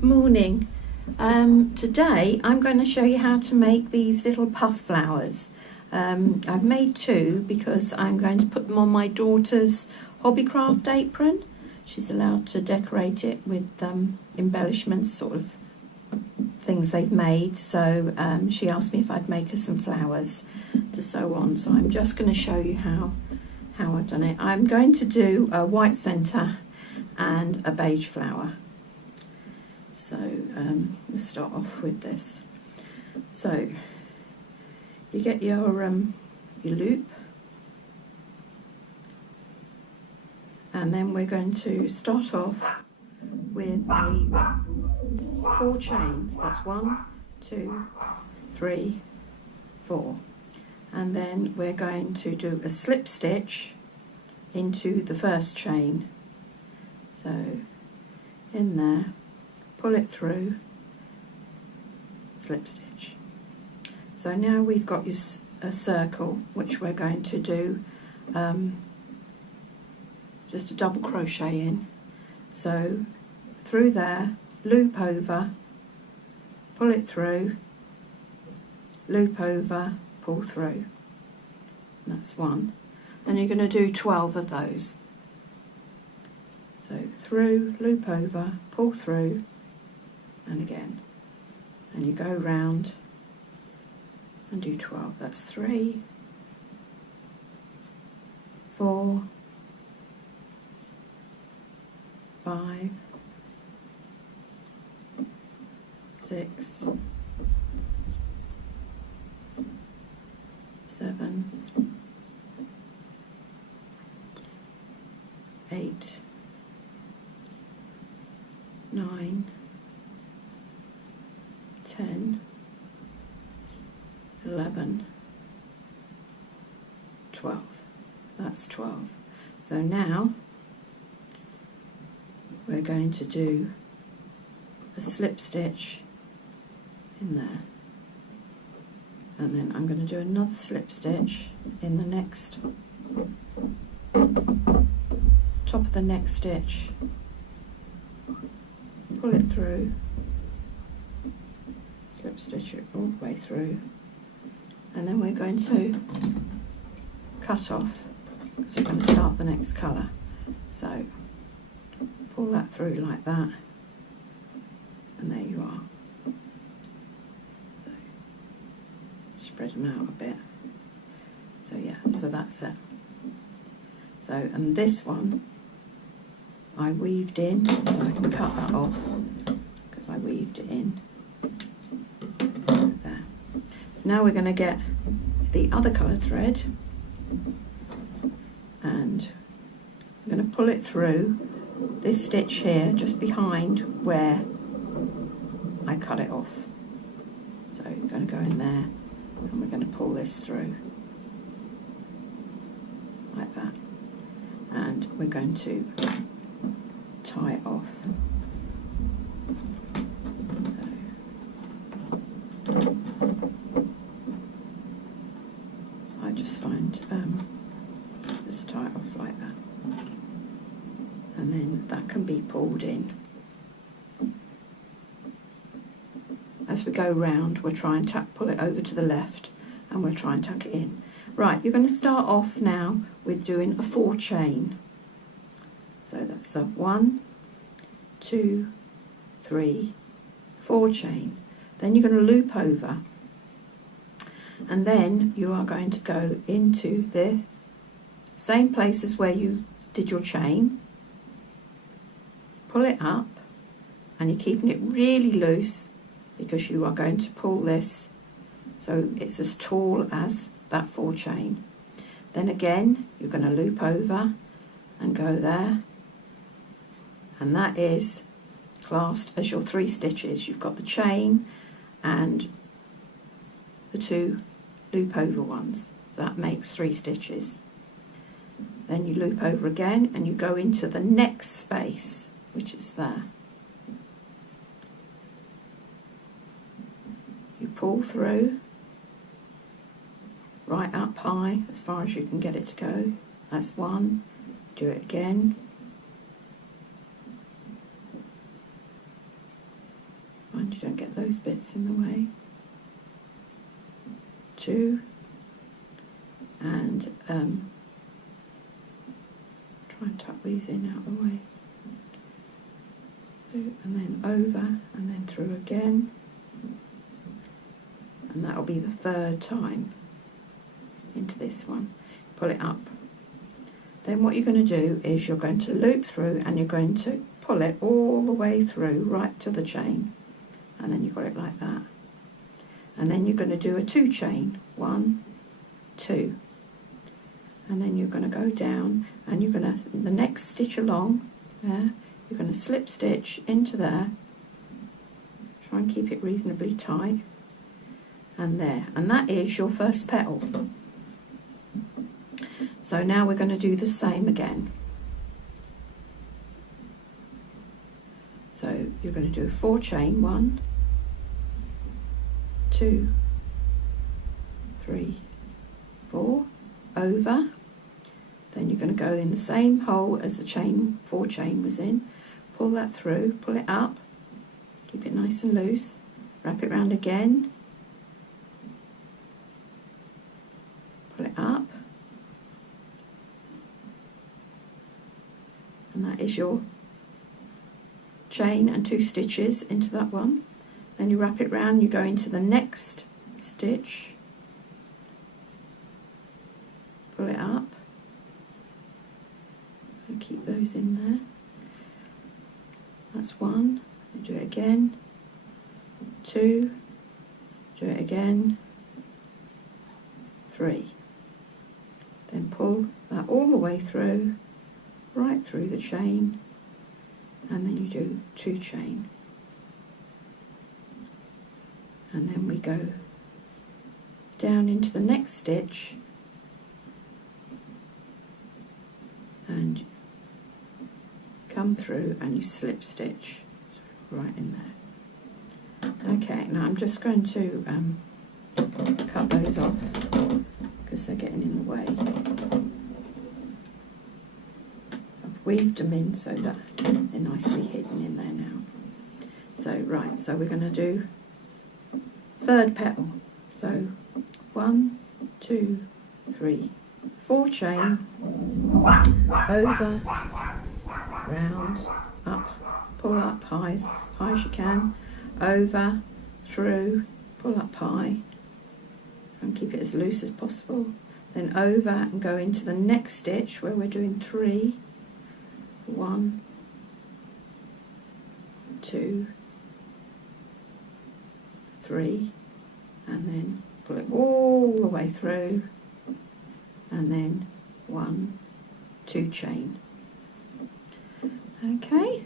Morning. Today I'm going to show you how to make these little puff flowers. I've made two because I'm going to put them on my daughter's hobbycraft apron. She's allowed to decorate it with embellishments, sort of things they've made, so she asked me if I'd make her some flowers to sew on. So I'm just going to show you how I've done it. I'm going to do a white centre and a beige flower. So we'll start off with this. So you get your loop, and then we're going to start off with 4 chains. That's 1, 2, 3, 4, and then we're going to do a slip stitch into the first chain. So in there, pull it through, slip stitch. So now we've got a circle which we're going to do just a double crochet in. So through there, loop over, pull it through, loop over, pull through. That's 1. And you're going to do 12 of those. So through, loop over, pull through, and again. And you go round and do 12. That's 3, 4, 5, 6, 7, 8, 9, 10, 11, 12. That's 12. So now we're going to do a slip stitch in there, and then I'm going to do another slip stitch in the next top of the next stitch, pull it through, slip stitch it all the way through, and then we're going to cut off because we're going to start the next colour. So pull that through like that, and there you are. So spread them out a bit. So yeah, so that's it. So, and this one I weaved in, so I can cut that off because I weaved it in there. So now we're going to get the other coloured thread, and I'm going to pull it through this stitch here just behind where I cut it off. So you're going to go in there and we're going to pull this through like that, and we're going to tie it off. So I just find just tie it off like that, and then that can be pulled in. As we go round, we'll try and pull it over to the left, and we'll try and tuck it in. Right, you're going to start off now with doing a 4 chain. So that's a 1, 2, 3, 4 chain. Then you're going to loop over, and then you are going to go into the same places where you did your chain, pull it up, and you're keeping it really loose because you are going to pull this so it's as tall as that 4 chain. Then again you're going to loop over and go there, and that is classed as your 3 stitches. You've got the chain and the 2 loop over ones. That makes 3 stitches. Then you loop over again and you go into the next space, which is there. You pull through right up high as far as you can get it to go. That's 1, do it again, mind you don't get those bits in the way, 2, and try and tuck these in out of the way, 2, and then over and then through again, and that'll be the 3rd time into this one. Pull it up. Then what you're going to do is you're going to loop through and you're going to pull it all the way through right to the chain, and then you've got it like that. And then you're going to do a 2 chain, 1, 2, and then you're going to go down and you're going to, the next stitch along there, you're going to slip stitch into there, try and keep it reasonably tight, and there, and that is your first petal. So now we're going to do the same again. So you're going to do a 4 chain, 1, 2, 3, 4, over, then you're going to go in the same hole as the chain, 4 chain was in, pull that through, pull it up, keep it nice and loose, wrap it round again, pull it up, and that is your chain and 2 stitches into that one. Then you wrap it round, you go into the next stitch, pull it up, and keep those in there. That's 1, do it again, 2, do it again, 3. Then pull that all the way through, right through the chain, and then you do 2 chain. And then we go down into the next stitch and come through and you slip stitch right in there. Okay, now I'm just going to cut those off because they're getting in the way. I've weaved them in so that they're nicely hidden in there now. So right, so we're going to do 3rd petal. So 1, 2, 3, 4 chain, over, round, up, pull up high as you can, over, through, pull up high, and keep it as loose as possible, then over and go into the next stitch where we're doing 3, 1, 2, 3, and then pull it all the way through, and then 1, 2 chain. Okay,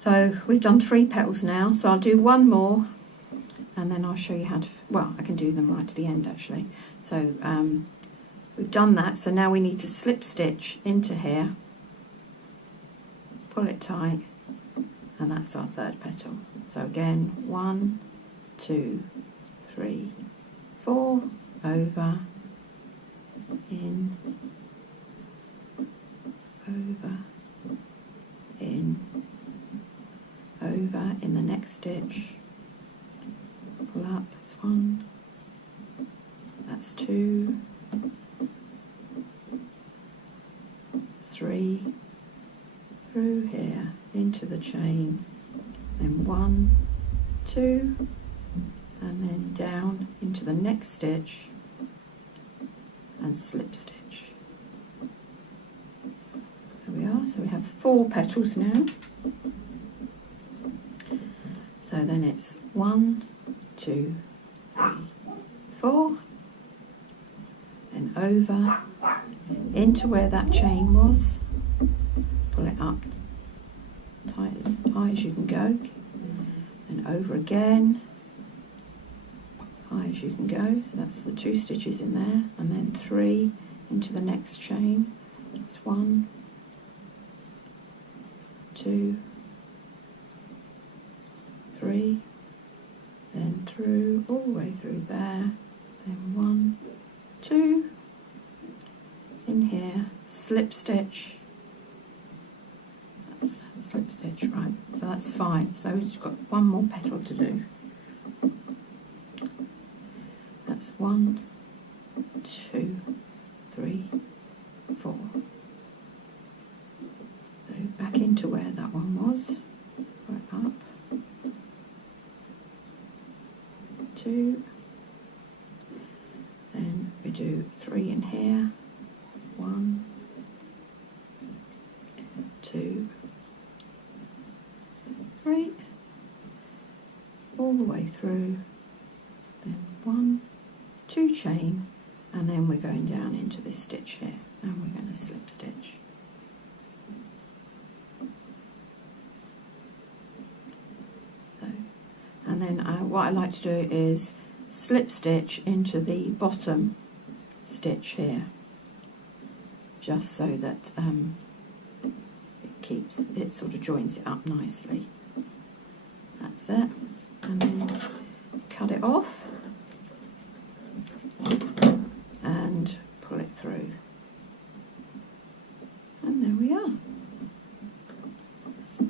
so we've done 3 petals now, so I'll do 1 more and then I'll show you how to, well, I can do them right to the end actually. So we've done that, so now we need to slip stitch into here, pull it tight, and that's our 3rd petal. So again, 1, 2, 3, 4, over, in, over, in, over, in the next stitch, pull up, that's 1, that's 2, 3, through here, into the chain, then 1, 2, and then down into the next stitch and slip stitch. There we are, so we have 4 petals now. So then it's 1, 2, 3, 4, then over, into where that chain was, pull it up tight as high as you can go, and over again, high as you can go, so that's the 2 stitches in there, and then 3 into the next chain, that's 1, 2, 3, then through, all the way through there, then 1, 2, in here, slip stitch, that's a slip stitch, right, so that's 5, so we've got one more petal to do. That's 1, 2, 3, 4. So back into where that one was, right up, 2, then we do 3 in here, 1, 2, 3, all the way through, then 1, 2 chain, and then we're going down into this stitch here, and we're going to slip stitch. So, and then what I like to do is slip stitch into the bottom stitch here, just so that it sort of joins it up nicely. That's it, and then cut it off and pull it through, and there we are.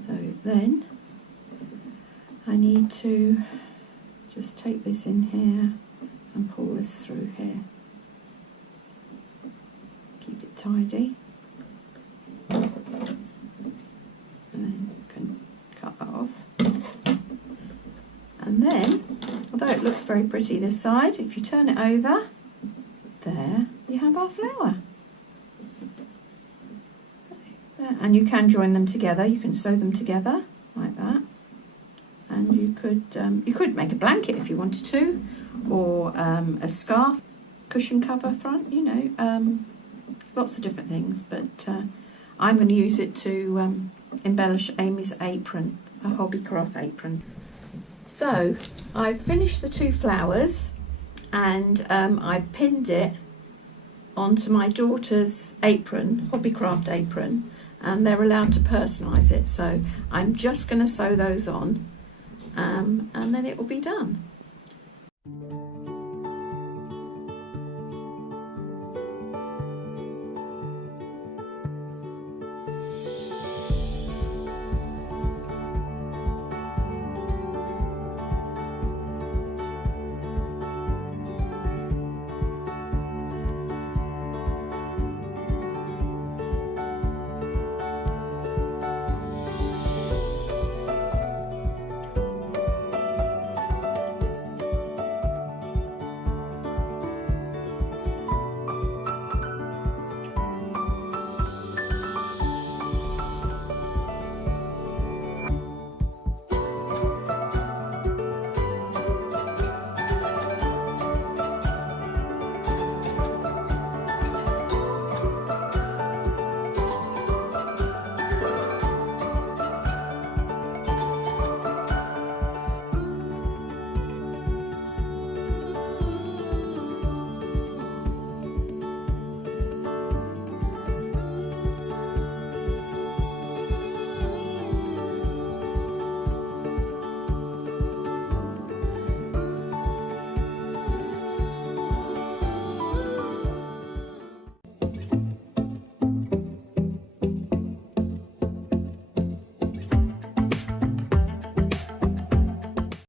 So then I need to just take this in here and pull this through here. Keep it tidy. And then you can cut that off. And then, although it looks very pretty this side, if you turn it over, there you have our flower. There. And you can join them together, you can sew them together like that. And you could make a blanket if you wanted to, or a scarf, cushion cover front, you know, lots of different things. But I'm going to use it to embellish Amy's apron, a Hobbycraft apron. So I've finished the 2 flowers, and I've pinned it onto my daughter's apron, Hobbycraft apron, and they're allowed to personalise it. So I'm just going to sew those on. And then it will be done.